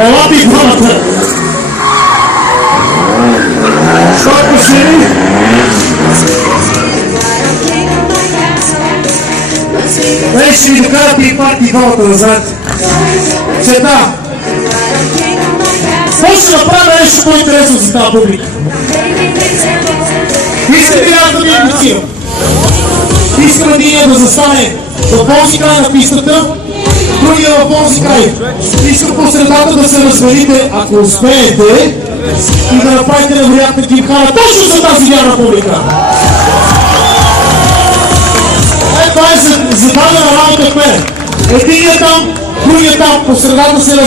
Ела пиквата. Колко си? Ей, ще ви докара пиквата назад. Чета. Какво ще направя нещо по-интересно за тази публика? Искате ли аз да ви индицирам? Искам един да застане до този край на пистата, другия в този край. Искам по средата да се развалите, ако успеете, и да направите невероятна гимхара точно за тази вярна публика. Това е зададена работа от мен. Единият там, другия там, по средата се